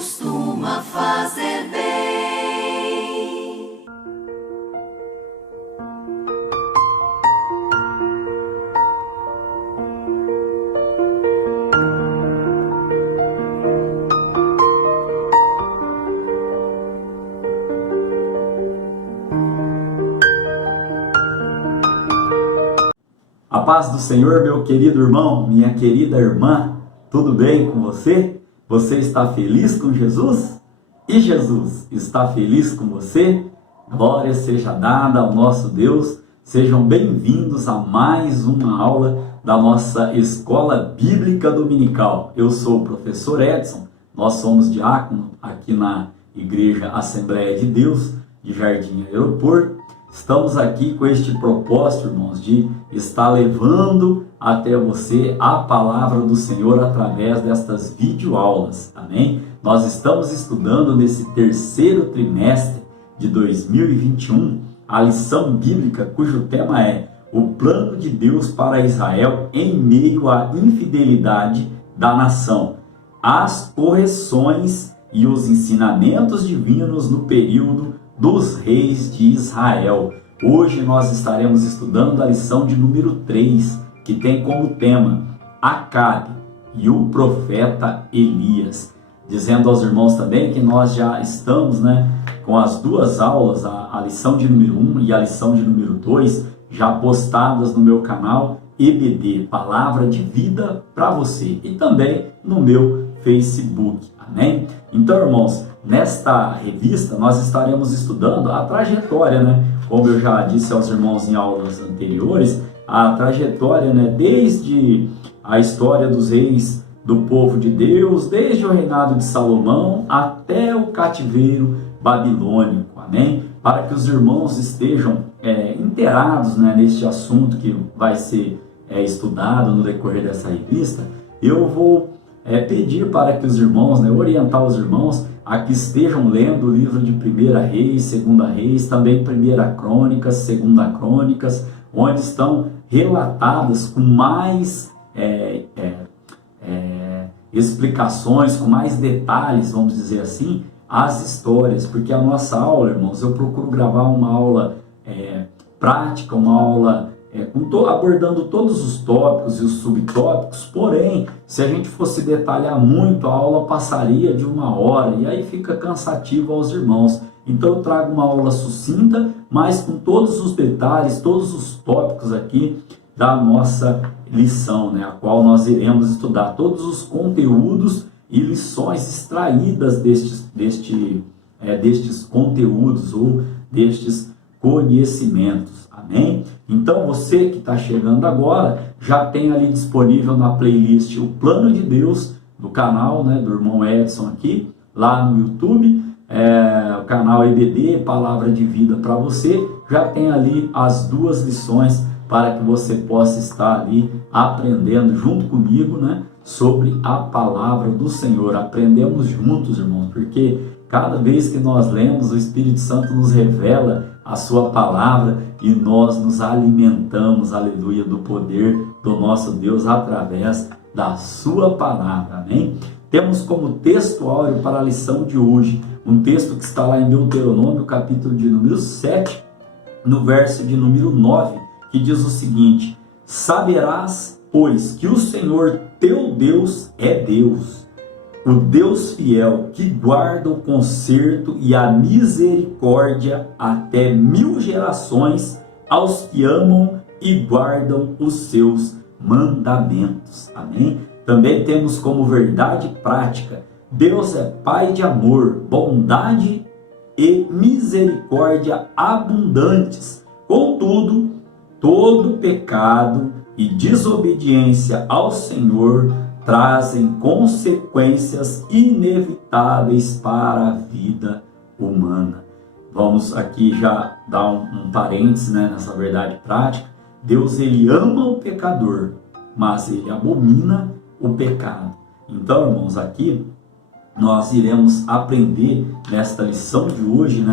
costuma fazer bem. A paz do Senhor, meu querido irmão, minha querida irmã, tudo bem com você? Você está feliz com Jesus? E Jesus está feliz com você? Glória seja dada ao nosso Deus. Sejam bem-vindos a mais uma aula da nossa Escola Bíblica Dominical. Eu sou o professor Edson, nós somos diácono aqui na Igreja Assembleia de Deus de Jardim Aeroporto. Estamos aqui com este propósito, irmãos, de estar levando até você a palavra do Senhor através destas videoaulas, amém? Nós estamos estudando nesse terceiro trimestre de 2021 a lição bíblica cujo tema é o plano de Deus para Israel em meio à infidelidade da nação, as correções e os ensinamentos divinos no período dos reis de Israel. Hoje nós estaremos estudando a lição de número 3, que tem como tema Acabe e o profeta Elias. Dizendo aos irmãos também que nós já estamos com as duas aulas, a lição de número 1 e a lição de número 2, já postadas no meu canal EBD, Palavra de Vida para você, e também no meu Facebook, amém? Então, irmãos, nesta revista nós estaremos estudando a trajetória, como eu já disse aos irmãos em aulas anteriores, a trajetória, desde a história dos reis do povo de Deus, desde o reinado de Salomão até o cativeiro babilônico, amém? Para que os irmãos estejam inteirados neste assunto que vai ser estudado no decorrer dessa revista, eu vou pedir para que os irmãos, orientar os irmãos a que estejam lendo o livro de 1 Reis, 2 Reis, também 1 Crônicas, 2 Crônicas, onde estão relatadas com mais explicações, com mais detalhes, vamos dizer assim, as histórias, porque a nossa aula, irmãos, eu procuro gravar uma aula prática, uma aula abordando todos os tópicos e os subtópicos, porém, se a gente fosse detalhar muito, a aula passaria de 1 hora, e aí fica cansativo aos irmãos. Então eu trago uma aula sucinta, mas com todos os detalhes, todos os tópicos aqui da nossa lição, a qual nós iremos estudar, todos os conteúdos e lições extraídas destes conteúdos ou destes conhecimentos, amém? Então você que está chegando agora, já tem ali disponível na playlist o Plano de Deus, do canal do irmão Edson aqui, lá no YouTube, o canal EBD, Palavra de Vida para você, já tem ali as duas lições para que você possa estar ali aprendendo junto comigo, sobre a palavra do Senhor. Aprendemos juntos, irmãos, porque cada vez que nós lemos, o Espírito Santo nos revela a sua palavra e nós nos alimentamos, aleluia, do poder do nosso Deus através da sua palavra, amém? Temos como texto áureo para a lição de hoje, um texto que está lá em Deuteronômio, capítulo de número 7, no verso de número 9, que diz o seguinte: saberás, pois, que o Senhor teu Deus é Deus, o Deus fiel, que guarda o conserto e a misericórdia até 1000 gerações aos que amam e guardam os seus mandamentos. Amém? Também temos como verdade prática: Deus é Pai de amor, bondade e misericórdia abundantes. Contudo, todo pecado e desobediência ao Senhor trazem consequências inevitáveis para a vida humana. Vamos aqui já dar um parênteses nessa verdade prática. Deus, ele ama o pecador, mas ele abomina o pecado. Então, irmãos, aqui nós iremos aprender nesta lição de hoje,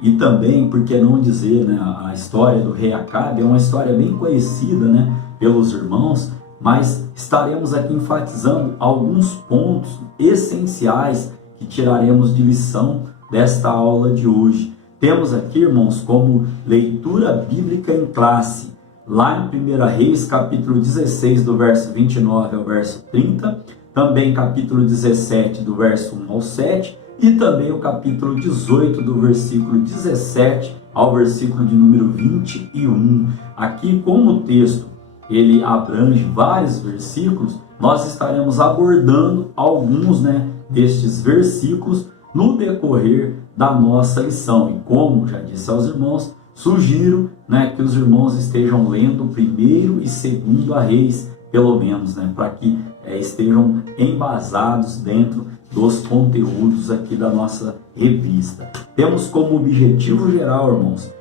e também, por que não dizer, a história do rei Acabe é uma história bem conhecida, pelos irmãos, mas estaremos aqui enfatizando alguns pontos essenciais que tiraremos de lição desta aula de hoje. Temos aqui, irmãos, como leitura bíblica em classe, lá em 1 Reis, capítulo 16, do verso 29 ao verso 30, também capítulo 17, do verso 1 ao 7, e também o capítulo 18, do versículo 17 ao versículo de número 21. Aqui, como o texto ele abrange vários versículos, nós estaremos abordando alguns, destes versículos no decorrer da nossa lição. E como já disse aos irmãos, sugiro que os irmãos estejam lendo primeiro e segundo a Reis, pelo menos, para que estejam embasados dentro dos conteúdos aqui da nossa revista. Temos como objetivo geral, irmãos,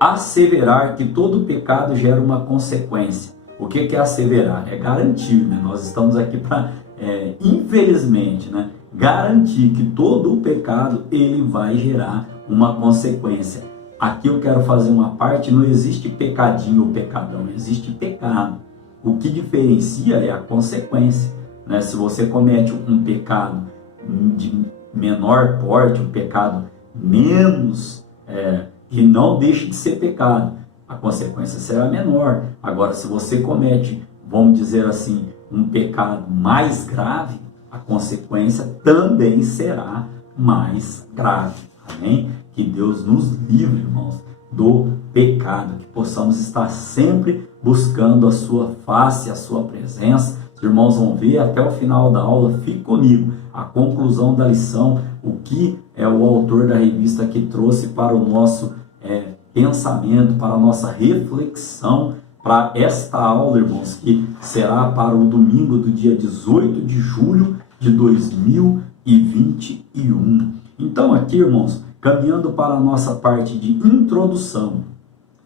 asseverar que todo pecado gera uma consequência. O que é asseverar? É garantir, Nós estamos aqui para, infelizmente, garantir que todo o pecado ele vai gerar uma consequência. Aqui eu quero fazer uma parte, não existe pecadinho ou pecadão, existe pecado. O que diferencia é a consequência. Se você comete um pecado de menor porte, um pecado menos, que não deixe de ser pecado, a consequência será menor. Agora, se você comete, vamos dizer assim, um pecado mais grave, a consequência também será mais grave. Amém? Que Deus nos livre, irmãos, do pecado, que possamos estar sempre buscando a sua face, a sua presença. Os irmãos vão ver até o final da aula, fique comigo, a conclusão da lição, o que o autor da revista que trouxe para o nosso pensamento, para a nossa reflexão, para esta aula, irmãos, que será para o domingo do dia 18 de julho de 2021. Então aqui, irmãos, caminhando para a nossa parte de introdução,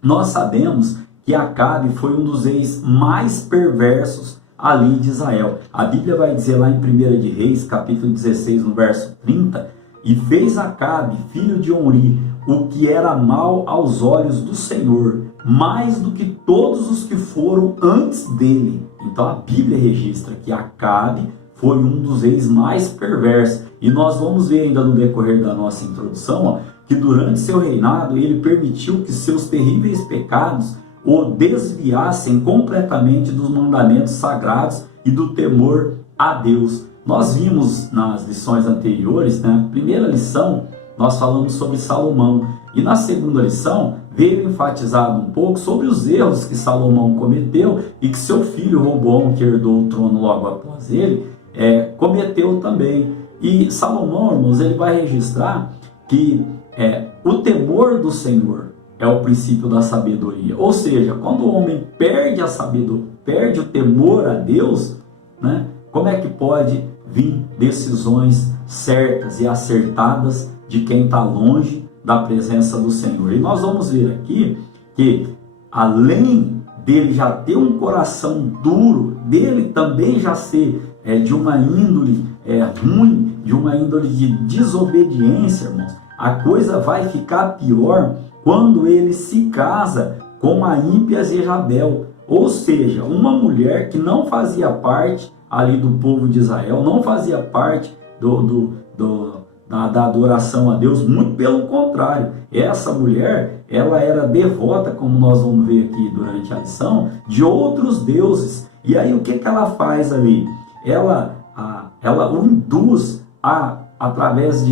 nós sabemos que Acabe foi um dos reis mais perversos ali de Israel. A Bíblia vai dizer lá em 1 de Reis, capítulo 16, no verso 30, e fez Acabe, filho de Omri, o que era mal aos olhos do Senhor, mais do que todos os que foram antes dele. Então a Bíblia registra que Acabe foi um dos reis mais perversos. E nós vamos ver ainda no decorrer da nossa introdução, que durante seu reinado ele permitiu que seus terríveis pecados o desviassem completamente dos mandamentos sagrados e do temor a Deus. Nós vimos nas lições anteriores, na primeira lição, nós falamos sobre Salomão. E na segunda lição, veio enfatizado um pouco sobre os erros que Salomão cometeu e que seu filho Roboão, que herdou o trono logo após ele, cometeu também. E Salomão, irmãos, ele vai registrar que o temor do Senhor é o princípio da sabedoria. Ou seja, quando o homem perde a sabedoria, perde o temor a Deus, como é que pode vir decisões certas e acertadas de quem está longe da presença do Senhor? E nós vamos ver aqui que, além dele já ter um coração duro, dele também já ser de uma índole ruim, de uma índole de desobediência, irmãos, a coisa vai ficar pior quando ele se casa com a ímpia Jezabel, ou seja, uma mulher que não fazia parte ali do povo de Israel, não fazia parte da adoração a Deus, muito pelo contrário, essa mulher, ela era devota, como nós vamos ver aqui durante a lição, de outros deuses. E aí o que ela faz ali? Ela o induz através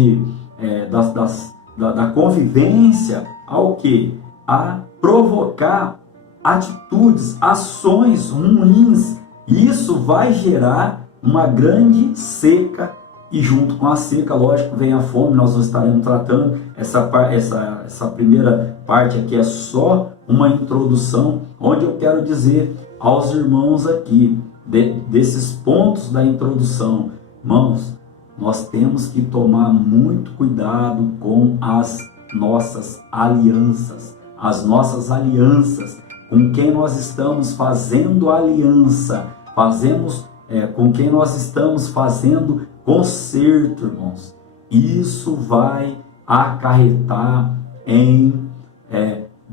da convivência ao que? A provocar atitudes, ações ruins. Isso vai gerar uma grande seca, e junto com a seca, lógico, vem a fome. Nós estaremos tratando essa primeira parte aqui, é só uma introdução, onde eu quero dizer aos irmãos aqui, desses pontos da introdução. Irmãos, nós temos que tomar muito cuidado com as nossas alianças. As nossas alianças, com quem nós estamos fazendo aliança, com quem nós estamos fazendo concerto, irmãos. Isso vai acarretar em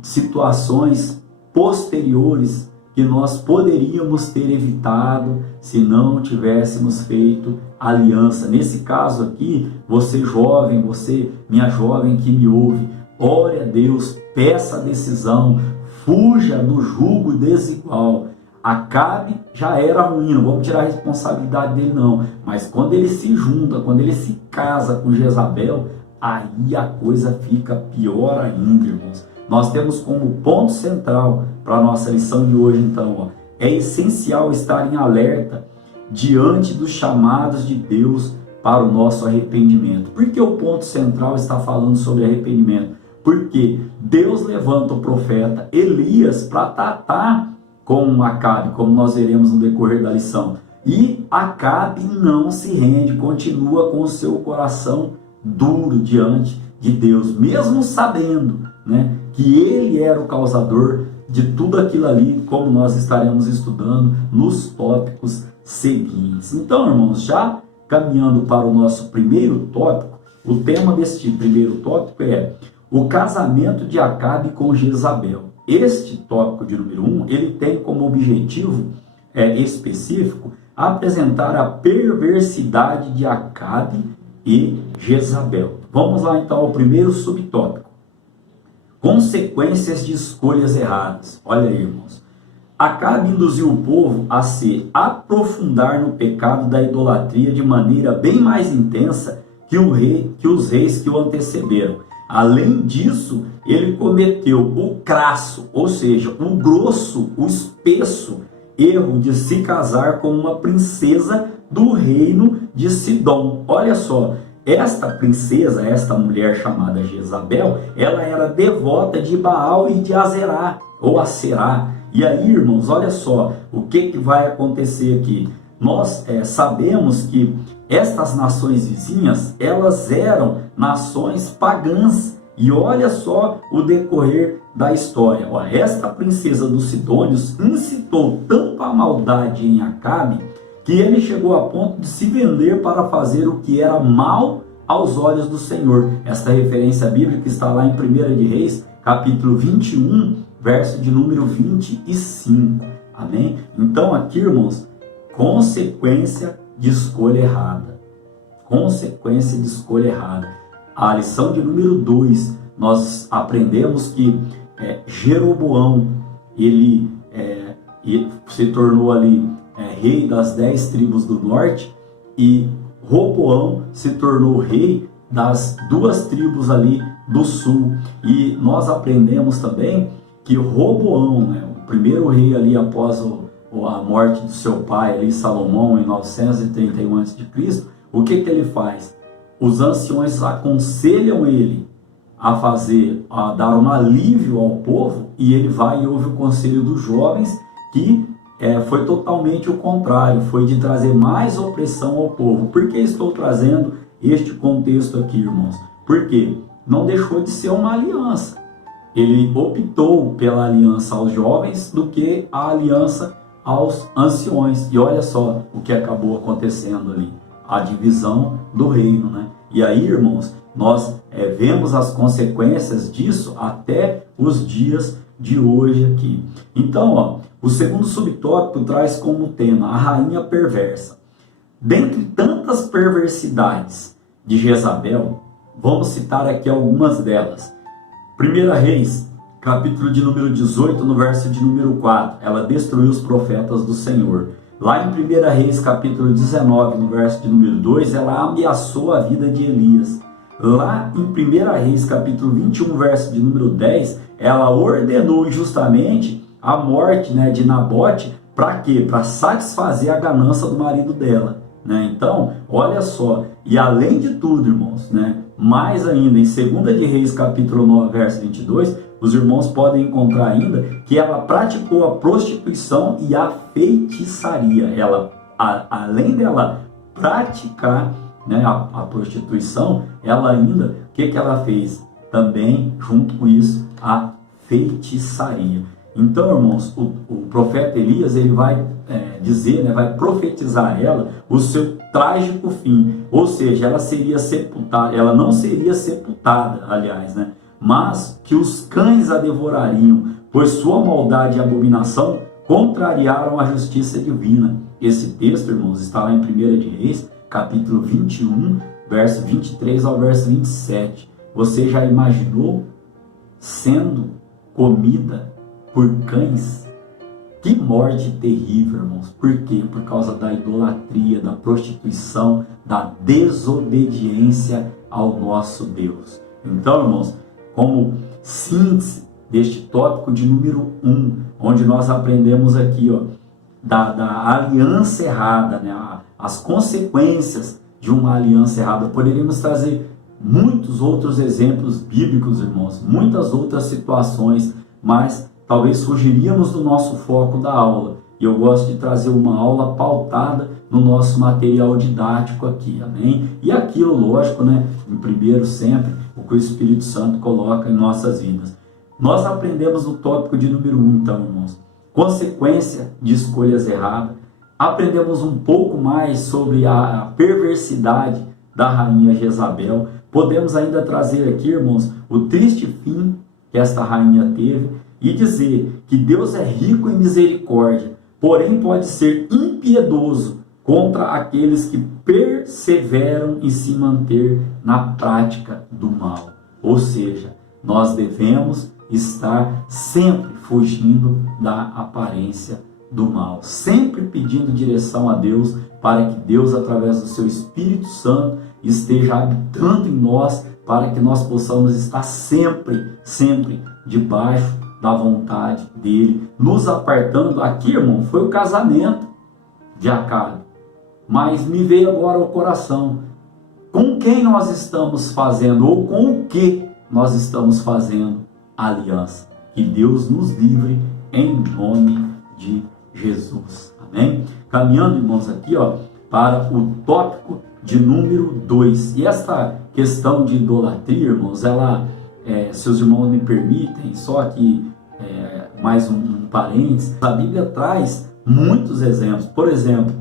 situações posteriores que nós poderíamos ter evitado se não tivéssemos feito aliança. Nesse caso aqui, você jovem, você minha jovem que me ouve, ore a Deus, peça a decisão, fuja do jugo desigual. Acabe já era ruim, não vamos tirar a responsabilidade dele não, mas quando ele se junta, quando ele se casa com Jezabel, aí a coisa fica pior ainda, irmãos. Nós temos como ponto central para a nossa lição de hoje, então, ó, é essencial estar em alerta diante dos chamados de Deus para o nosso arrependimento. Por que o ponto central está falando sobre arrependimento? Porque Deus levanta o profeta Elias para tratar com Acabe, como nós veremos no decorrer da lição. E Acabe não se rende, continua com o seu coração duro diante de Deus, mesmo sabendo, né, que ele era o causador de tudo aquilo ali, como nós estaremos estudando nos tópicos seguintes. Então, irmãos, já caminhando para o nosso primeiro tópico, o tema deste primeiro tópico é o casamento de Acabe com Jezabel. Este tópico de número 1, ele tem como objetivo específico apresentar a perversidade de Acabe e Jezabel. Vamos lá então ao primeiro subtópico. Consequências de escolhas erradas. Olha aí, irmãos. Acabe induziu o povo a se aprofundar no pecado da idolatria de maneira bem mais intensa que os reis que o antecederam. Além disso, ele cometeu o crasso, ou seja, o grosso, o espesso erro de se casar com uma princesa do reino de Sidom. Olha só, esta princesa, esta mulher chamada Jezabel, ela era devota de Baal e de Azerá, ou Aserá. E aí, irmãos, olha só o que vai acontecer aqui. Nós sabemos que estas nações vizinhas, elas eram nações pagãs. E olha só o decorrer da história. Ó, esta princesa dos Sidônios incitou tanto a maldade em Acabe que ele chegou a ponto de se vender para fazer o que era mal aos olhos do Senhor. Esta referência bíblica está lá em 1 de Reis, capítulo 21, verso de número 25. Amém? Então aqui, irmãos, consequência de escolha errada. Consequência de escolha errada. A lição de número 2, nós aprendemos que Jeroboão, ele se tornou ali rei das 10 tribos do norte, e Roboão se tornou rei das 2 tribos ali do sul. E nós aprendemos também que Roboão, né, o primeiro rei ali após a morte do seu pai, ali, Salomão, em 931 a.C., o que ele faz? Os anciões aconselham ele a dar um alívio ao povo, e ele vai e ouve o conselho dos jovens, que foi totalmente o contrário, foi de trazer mais opressão ao povo. Por que estou trazendo este contexto aqui, irmãos? Porque não deixou de ser uma aliança. Ele optou pela aliança aos jovens do que a aliança aos anciões. E olha só o que acabou acontecendo ali. A divisão do reino, né? E aí, irmãos, nós vemos as consequências disso até os dias de hoje aqui. Então, ó, o segundo subtópico traz como tema a rainha perversa. Dentre tantas perversidades de Jezabel, vamos citar aqui algumas delas. 1 Reis, capítulo de número 18, no verso de número 4, ela destruiu os profetas do Senhor. Lá em 1 Reis, capítulo 19, no verso de número 2, ela ameaçou a vida de Elias. Lá em 1 Reis, capítulo 21, verso de número 10, ela ordenou injustamente a morte, né, de Nabote. Para quê? Para satisfazer a ganância do marido dela, né? Então, olha só, e além de tudo, irmãos, né, mais ainda, em 2 de Reis, capítulo 9, verso 22, os irmãos podem encontrar ainda que ela praticou a prostituição e a feitiçaria. Ela, além dela praticar, né, a prostituição, ela ainda, o que ela fez? Também, junto com isso, a feitiçaria. Então, irmãos, o profeta Elias, ele vai dizer, né, vai profetizar a ela o seu trágico fim. Ou seja, ela seria sepultada, ela não seria sepultada, aliás, né? Mas que os cães a devorariam, pois sua maldade e abominação contrariaram a justiça divina. Esse texto, irmãos, está lá em 1 de Reis, capítulo 21, verso 23 ao verso 27. Você já imaginou sendo comida por cães? Que morte terrível, irmãos. Por quê? Por causa da idolatria, da prostituição, da desobediência ao nosso Deus. Então, irmãos, como síntese deste tópico de número 1, onde nós aprendemos aqui, da aliança errada, né? As consequências de uma aliança errada. Poderíamos trazer muitos outros exemplos bíblicos, irmãos, muitas outras situações, mas talvez fugiríamos do nosso foco da aula. E eu gosto de trazer uma aula pautada no nosso material didático aqui, amém? E aquilo, lógico, né? Em primeiro sempre, o que o Espírito Santo coloca em nossas vidas. Nós aprendemos no tópico de número 1, então, irmãos, consequência de escolhas erradas. Aprendemos um pouco mais sobre a perversidade da rainha Jezabel. Podemos ainda trazer aqui, irmãos, o triste fim que esta rainha teve e dizer que Deus é rico em misericórdia, porém pode ser impiedoso contra aqueles que perseveram em se manter na prática do mal. Ou seja, nós devemos estar sempre fugindo da aparência do mal, sempre pedindo direção a Deus, para que Deus, através do seu Espírito Santo, esteja habitando em nós, para que nós possamos estar sempre debaixo da vontade dele, nos apartando. Aqui, irmão, foi o casamento de Acabe, mas me veio agora ao coração, com quem nós estamos fazendo, ou com o que nós estamos fazendo aliança. Que Deus nos livre em nome de Jesus, amém? Caminhando, irmãos, aqui para o tópico de número 2, e esta questão de idolatria, irmãos, ela, se os irmãos me permitem, só aqui mais um parênteses, a Bíblia traz muitos exemplos. Por exemplo,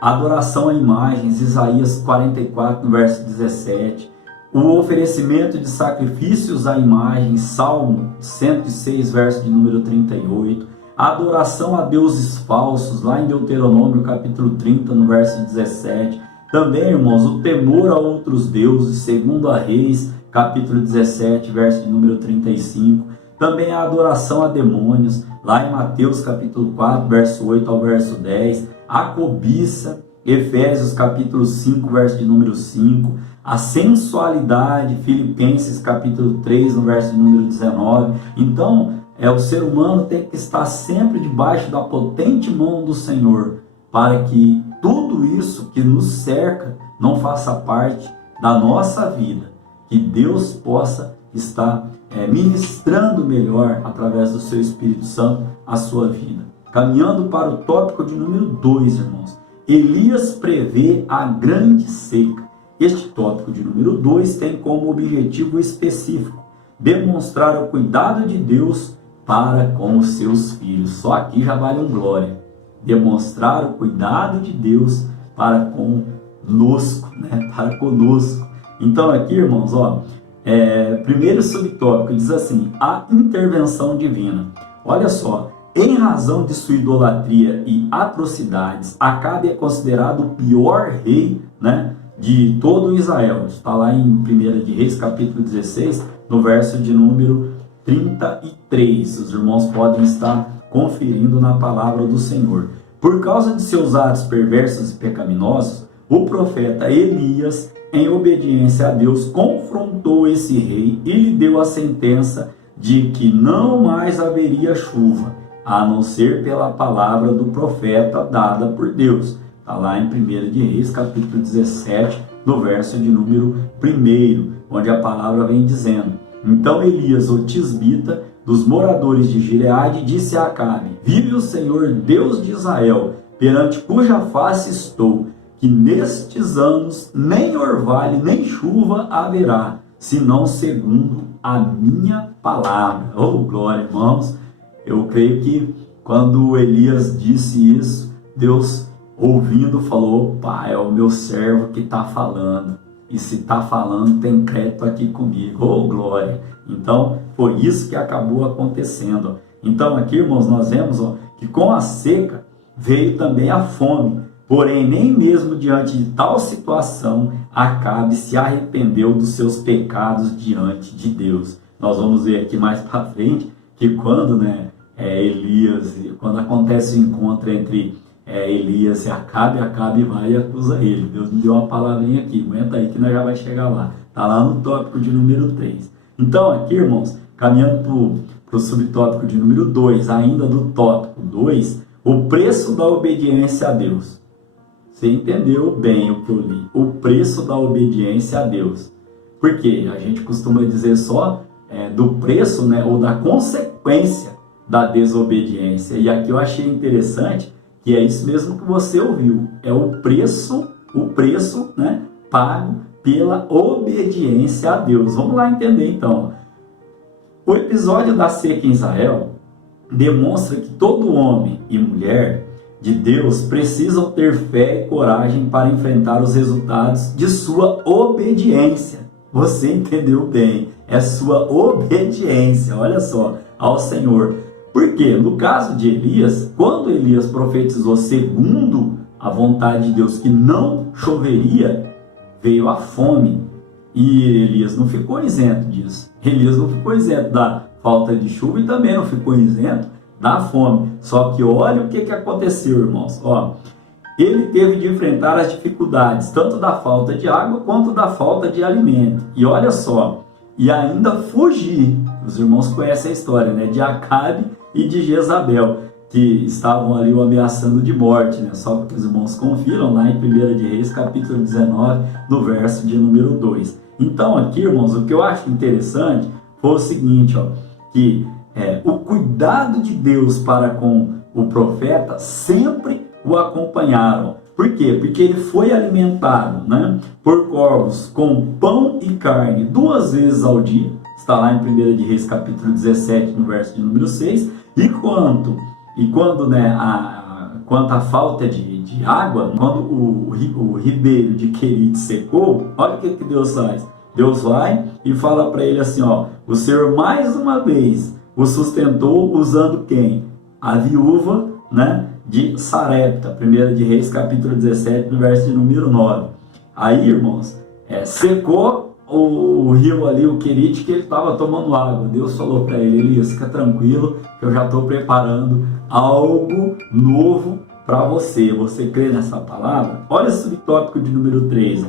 adoração a imagens, Isaías 44, no verso 17, o oferecimento de sacrifícios a imagens, Salmo 106, verso de número 38, a adoração a deuses falsos, lá em Deuteronômio capítulo 30, no verso 17, também, irmãos, o temor a outros deuses, segundo a Reis, capítulo 17, verso de número 35, também a adoração a demônios, lá em Mateus capítulo 4, verso 8 ao verso 10, a cobiça, Efésios capítulo 5, verso de número 5, a sensualidade, Filipenses capítulo 3, no verso de número 19. Então, o ser humano tem que estar sempre debaixo da potente mão do Senhor, para que tudo isso que nos cerca não faça parte da nossa vida, que Deus possa estar ministrando melhor, através do seu Espírito Santo, a sua vida. Caminhando para o tópico de número 2, irmãos, Elias prevê a grande seca. Este tópico de número 2 tem como objetivo específico demonstrar o cuidado de Deus para com os seus filhos. Só aqui já vale um glória. Demonstrar o cuidado de Deus para conosco, né? Para conosco. Então aqui, irmãos, primeiro subtópico diz assim: a intervenção divina. Olha só, em razão de sua idolatria e atrocidades, Acabe é considerado o pior rei, né, de todo Israel. Está lá em 1 de Reis, capítulo 16, no verso de número 33. Os irmãos podem estar conferindo na palavra do Senhor. Por causa de seus atos perversos e pecaminosos, o profeta Elias, em obediência a Deus, confrontou esse rei e lhe deu a sentença de que não mais haveria chuva, a não ser pela palavra do profeta dada por Deus. Está lá em 1 de Reis, capítulo 17, no verso de número 1, onde a palavra vem dizendo: então Elias, o tisbita, dos moradores de Gileade, disse a Acabe: vive o Senhor Deus de Israel, perante cuja face estou, que nestes anos nem orvalho nem chuva haverá, senão segundo a minha palavra. Oh, glória, irmãos! Eu creio que quando Elias disse isso, Deus, ouvindo, falou: opa, é o meu servo que está falando. E se está falando, tem crédito aqui comigo. Oh, glória! Então, foi isso que acabou acontecendo. Então aqui, irmãos, nós vemos que com a seca veio também a fome. Porém, nem mesmo diante de tal situação, Acabe se arrependeu dos seus pecados diante de Deus. Nós vamos ver aqui mais para frente que quando Elias, quando acontece o encontro entre Elias e Acabe vai e acusa ele. Deus me deu uma palavrinha aqui, aguenta aí que nós já vai chegar lá. Está lá no tópico de número 3. Então aqui, irmãos, caminhando para o subtópico de número 2, ainda do tópico 2, o preço da obediência a Deus. Você entendeu bem o que eu li? O preço da obediência a Deus. Porque a gente costuma dizer só do preço, ou da consequência da desobediência. E aqui eu achei interessante que é isso mesmo que você ouviu. É o preço, pago pela obediência a Deus. Vamos lá entender então. O episódio da seca em Israel demonstra que todo homem e mulher de Deus precisam ter fé e coragem para enfrentar os resultados de sua obediência. Você entendeu bem, é sua obediência, olha só, ao Senhor. Porque no caso de Elias, quando Elias profetizou segundo a vontade de Deus que não choveria, veio a fome. E Elias não ficou isento disso. Elias não ficou isento da falta de chuva e também não ficou isento da fome. Só que olha o que aconteceu, irmãos. Ele teve de enfrentar as dificuldades, tanto da falta de água quanto da falta de alimento. E olha só, e ainda fugir. Os irmãos conhecem a história, de Acabe e de Jezabel, que estavam ali o ameaçando de morte, Só para que os irmãos confiram lá em 1 de Reis, capítulo 19, no verso de número 2. Então aqui, irmãos, o que eu acho interessante foi o seguinte, que o cuidado de Deus para com o profeta sempre o acompanharam. Por quê? Porque ele foi alimentado por corvos com pão e carne 2 vezes ao dia. Está lá em 1 de Reis, capítulo 17, no verso de número 6. Quando a falta de água, quando o ribeiro de Querite secou, olha o que Deus faz. Deus vai e fala para ele assim, o Senhor mais uma vez o sustentou usando quem? A viúva, de Sarepta, 1 de Reis, capítulo 17, no verso de número 9. Aí, irmãos, secou o rio ali, o Querite, que ele estava tomando água. Deus falou para ele, Elias, fica tranquilo, que eu já estou preparando algo novo para você. Você crê nessa palavra? Olha esse subtópico de número 3.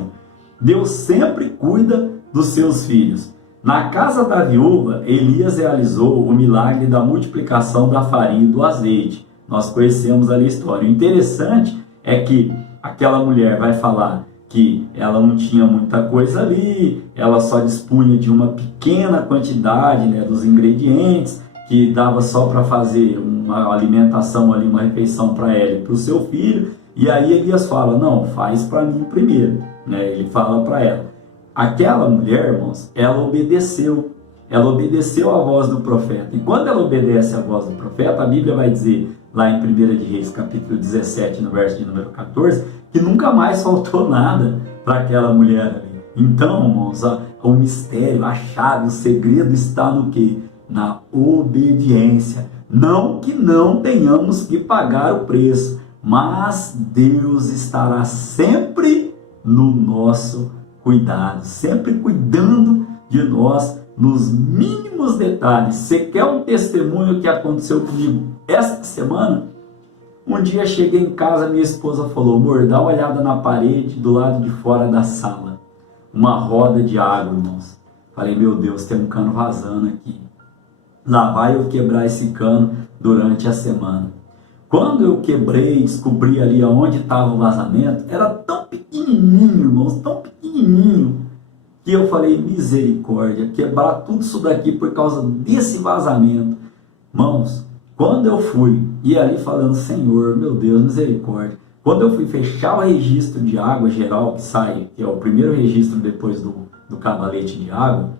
Deus sempre cuida dos seus filhos. Na casa da viúva, Elias realizou o milagre da multiplicação da farinha e do azeite. Nós conhecemos ali a história. O interessante é que aquela mulher vai falar que ela não tinha muita coisa ali, ela só dispunha de uma pequena quantidade dos ingredientes, que dava só para fazer uma alimentação ali, uma refeição para ela e para o seu filho. E aí Elias fala, não, faz para mim primeiro. Ele fala para ela. Aquela mulher, irmãos, ela obedeceu à voz do profeta. E quando ela obedece à voz do profeta, a Bíblia vai dizer, lá em 1 de Reis, capítulo 17, no verso de número 14, que nunca mais faltou nada para aquela mulher ali. Então, irmãos, o mistério, a chave, o segredo está no quê? Na obediência. Não que não tenhamos que pagar o preço, mas Deus estará sempre no nosso cuidado, sempre cuidando de nós nos mínimos detalhes. Você quer um testemunho que aconteceu comigo esta semana? Um dia cheguei em casa, minha esposa falou, amor, dá uma olhada na parede do lado de fora da sala. Uma roda de água, irmãos. Falei, meu Deus, tem um cano vazando aqui. Lá vai eu quebrar esse cano durante a semana. Quando eu quebrei, descobri ali onde estava o vazamento, era tão pequenininho, irmãos, tão pequenininho, que eu falei, misericórdia, quebrar tudo isso daqui por causa desse vazamento. Irmãos, quando eu fui, e ali falando, Senhor, meu Deus, misericórdia. Quando eu fui fechar o registro de água geral que sai, que é o primeiro registro depois do cavalete de água,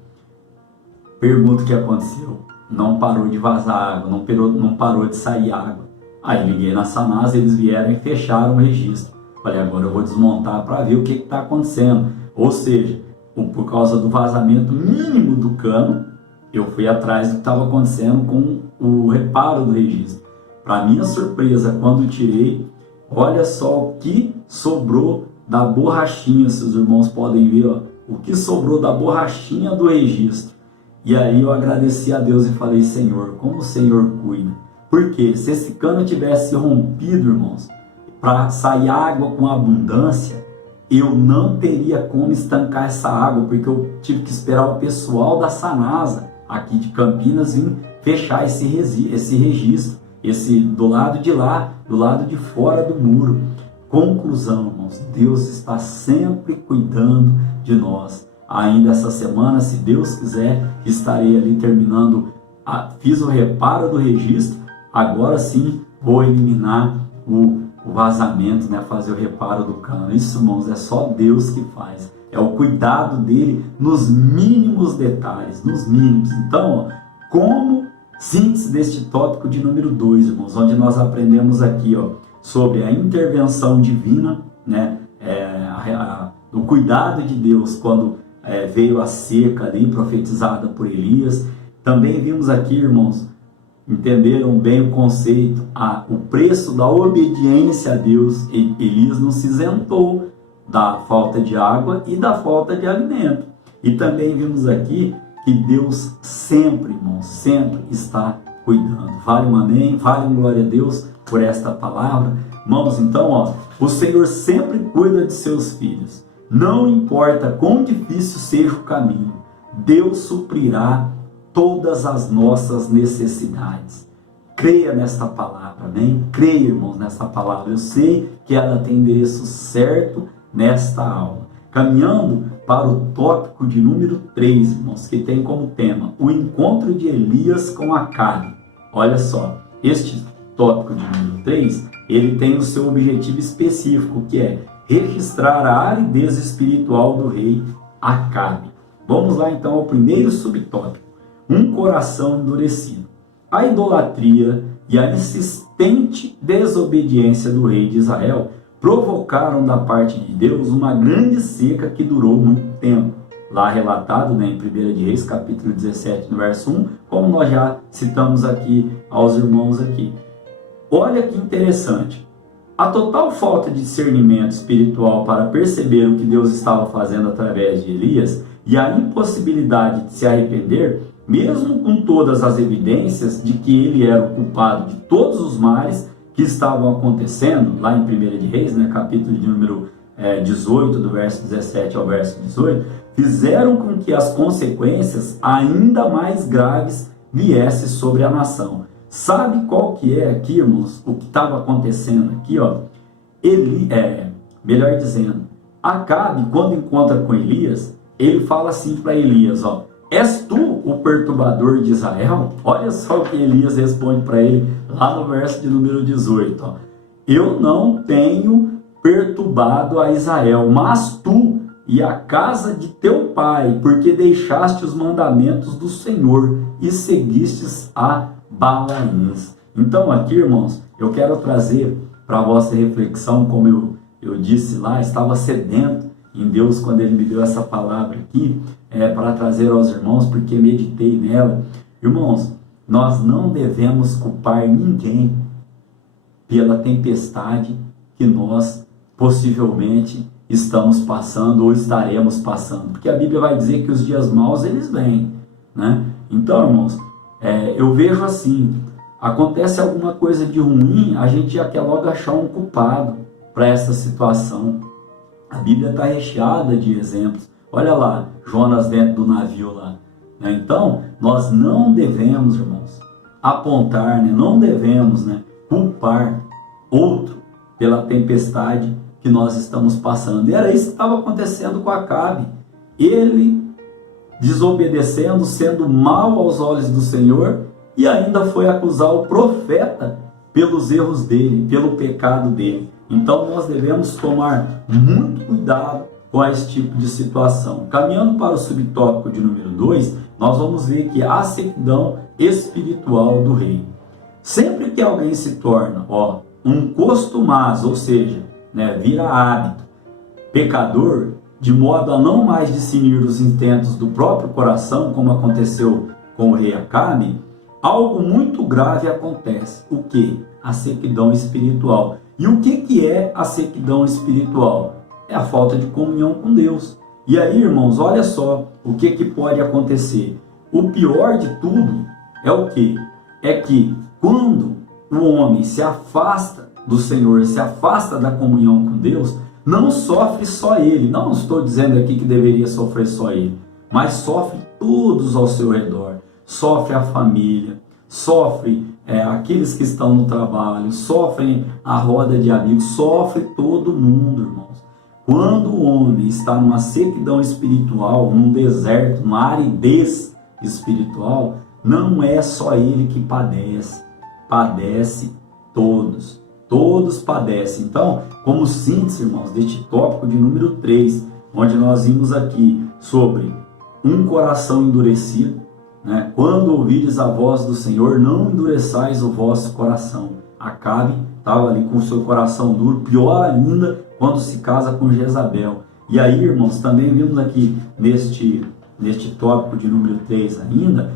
pergunto o que aconteceu. Não parou de vazar água, não parou de sair água. Aí liguei na Sanasa, eles vieram e fecharam o registro. Falei, agora eu vou desmontar para ver o que está acontecendo. Ou seja, por causa do vazamento mínimo do cano, eu fui atrás do que estava acontecendo com o reparo do registro. Para minha surpresa, quando tirei, olha só o que sobrou da borrachinha, se os irmãos podem ver, ó, o que sobrou da borrachinha do registro. E aí eu agradeci a Deus e falei, Senhor, como o Senhor cuida. Porque se esse cano tivesse rompido, irmãos, para sair água com abundância, eu não teria como estancar essa água, porque eu tive que esperar o pessoal da Sanasa, aqui de Campinas, vir fechar esse registro, esse do lado de lá, do lado de fora do muro. Conclusão, irmãos, Deus está sempre cuidando de nós. Ainda essa semana, se Deus quiser, estarei ali terminando, fiz o reparo do registro, agora sim vou eliminar o vazamento, né, fazer o reparo do cano. Isso, irmãos, é só Deus que faz. É o cuidado dele nos mínimos detalhes, nos mínimos. Então, ó, como síntese deste tópico de número 2, irmãos, onde nós aprendemos aqui, ó, sobre a intervenção divina, né, o cuidado de Deus quando veio a seca ali profetizada por Elias. Também vimos aqui, irmãos, entenderam bem o conceito, o preço da obediência a Deus. Elias não se isentou da falta de água e da falta de alimento. E também vimos aqui que Deus sempre, irmãos, sempre está cuidando. Vale um amém, vale um glória a Deus por esta palavra. Irmãos, então, ó, o Senhor sempre cuida de seus filhos. Não importa quão difícil seja o caminho, Deus suprirá todas as nossas necessidades. Creia nesta palavra, amém? Creia, irmãos, nesta palavra. Eu sei que ela tem endereço certo nesta aula. Caminhando para o tópico de número 3, irmãos, que tem como tema o encontro de Elias com Acabe. Olha só, este tópico de número 3, ele tem o seu objetivo específico, que é registrar a aridez espiritual do rei Acabe. Vamos lá então ao primeiro subtópico. Um coração endurecido. A idolatria e a insistente desobediência do rei de Israel provocaram da parte de Deus uma grande seca que durou muito tempo. Lá relatado, né, em 1 de Reis, capítulo 17, no verso 1, como nós já citamos aqui aos irmãos aqui. Olha que interessante. A total falta de discernimento espiritual para perceber o que Deus estava fazendo através de Elias e a impossibilidade de se arrepender, mesmo com todas as evidências de que ele era o culpado de todos os males que estavam acontecendo, lá em 1 de Reis, né, capítulo de número 18, do verso 17 ao verso 18, fizeram com que as consequências ainda mais graves viessem sobre a nação. Sabe qual que é aqui, irmãos, o que estava acontecendo aqui, ó? Melhor dizendo, Acabe, quando encontra com Elias, ele fala assim para Elias, ó, és tu o perturbador de Israel? Olha só o que Elias responde para ele, lá no verso de número 18, ó. Eu não tenho perturbado a Israel, mas tu e a casa de teu pai, porque deixaste os mandamentos do Senhor e seguistes a Balaíns. Então aqui, irmãos, eu quero trazer para a vossa reflexão, como eu disse lá, estava sedento em Deus quando Ele me deu essa palavra aqui, para trazer aos irmãos, porque meditei nela. Irmãos, nós não devemos culpar ninguém pela tempestade que nós possivelmente estamos passando ou estaremos passando, porque a Bíblia vai dizer que os dias maus eles vêm, né? Então, irmãos, eu vejo assim, acontece alguma coisa de ruim, a gente já quer logo achar um culpado para essa situação. A Bíblia está recheada de exemplos. Olha lá, Jonas dentro do navio lá, né? Então, nós não devemos, irmãos, apontar, né? Não devemos, né, culpar outro pela tempestade que nós estamos passando. E era isso que estava acontecendo com Acabe. Ele desobedecendo, sendo mau aos olhos do Senhor, e ainda foi acusar o profeta pelos erros dele, pelo pecado dele. Então nós devemos tomar muito cuidado com esse tipo de situação. Caminhando para o subtópico de número 2, nós vamos ver que a sequidão espiritual do rei. Sempre que alguém se torna um costumaz, ou seja, né, vira hábito, pecador, de modo a não mais discernir os intentos do próprio coração, como aconteceu com o rei Acabe, algo muito grave acontece. O que? A sequidão espiritual. E o que é a sequidão espiritual? É a falta de comunhão com Deus. E aí, irmãos, olha só o que pode acontecer. O pior de tudo é o quê? É que quando o homem se afasta do Senhor, se afasta da comunhão com Deus, não sofre só ele. Não estou dizendo aqui que deveria sofrer só ele, mas sofre todos ao seu redor. Sofre a família, sofre aqueles que estão no trabalho, sofrem a roda de amigos, sofre todo mundo, irmãos. Quando o homem está numa sequidão espiritual, num deserto, numa aridez espiritual, não é só ele que padece, padece todos. Todos padecem. Então, como síntese, irmãos, deste tópico de número 3, onde nós vimos aqui sobre um coração endurecido, né? Quando ouvires a voz do Senhor, não endureçais o vosso coração. Acabe estava ali com o seu coração duro, pior ainda quando se casa com Jezabel. E aí, irmãos, também vimos aqui neste tópico de número 3 ainda,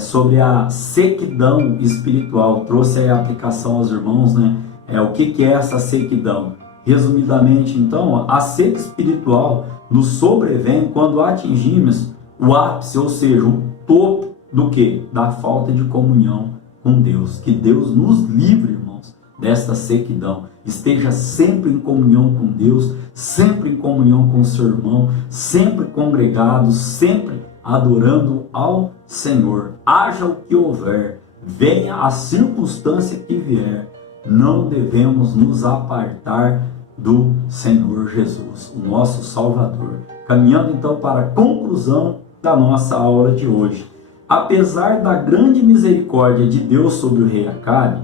sobre a sequidão espiritual. Trouxe aí a aplicação aos irmãos, né? O que é essa sequidão? Resumidamente, então, a seca espiritual nos sobrevém quando atingimos o ápice, ou seja, o topo do que? Da falta de comunhão com Deus. Que Deus nos livre, irmãos, desta sequidão. Esteja sempre em comunhão com Deus, sempre em comunhão com o seu irmão, sempre congregado, sempre adorando ao Senhor. Haja o que houver, venha a circunstância que vier, não devemos nos apartar do Senhor Jesus, o nosso Salvador. Caminhando então para a conclusão da nossa aula de hoje. Apesar da grande misericórdia de Deus sobre o rei Acabe,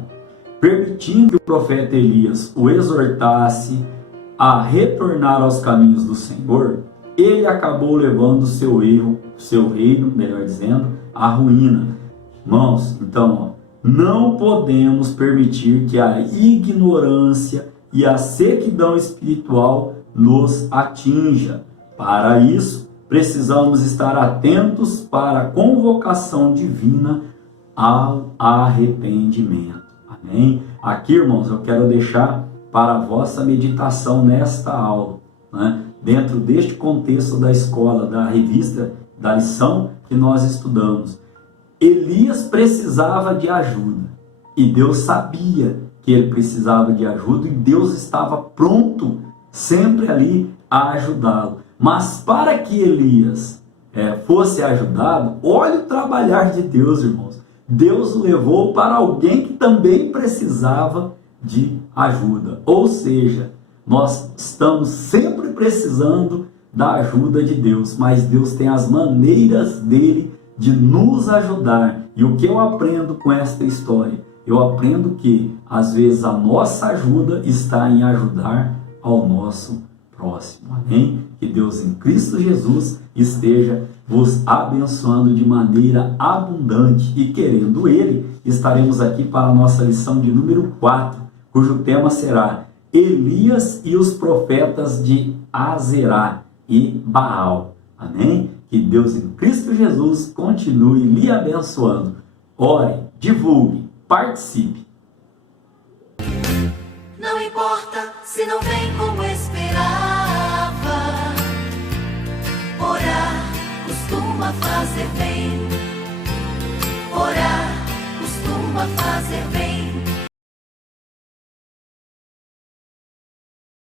permitindo que o profeta Elias o exortasse a retornar aos caminhos do Senhor, ele acabou levando seu reino, melhor dizendo, à ruína. Irmãos, então, não podemos permitir que a ignorância e a sequidão espiritual nos atinja. Para isso, precisamos estar atentos para a convocação divina ao arrependimento. Amém? Aqui, irmãos, eu quero deixar para a vossa meditação nesta aula, né? Dentro deste contexto da escola, da revista, da lição que nós estudamos. Elias precisava de ajuda e Deus sabia que ele precisava de ajuda e Deus estava pronto sempre ali a ajudá-lo. Mas para que Elias fosse ajudado, olha o trabalhar de Deus, irmãos. Deus o levou para alguém que também precisava de ajuda. Ou seja, nós estamos sempre precisando da ajuda de Deus, mas Deus tem as maneiras dele de nos ajudar. E o que eu aprendo com esta história? Eu aprendo que, às vezes, a nossa ajuda está em ajudar ao nosso próximo. Amém? Que Deus em Cristo Jesus esteja vos abençoando de maneira abundante. E querendo Ele, estaremos aqui para a nossa lição de número 4, cujo tema será Elias e os profetas de Azerá e Baal. Amém? Que Deus em Cristo Jesus continue lhe abençoando. Ore, divulgue, participe. Não importa se não vem como esperava, orar costuma fazer bem, orar costuma fazer bem.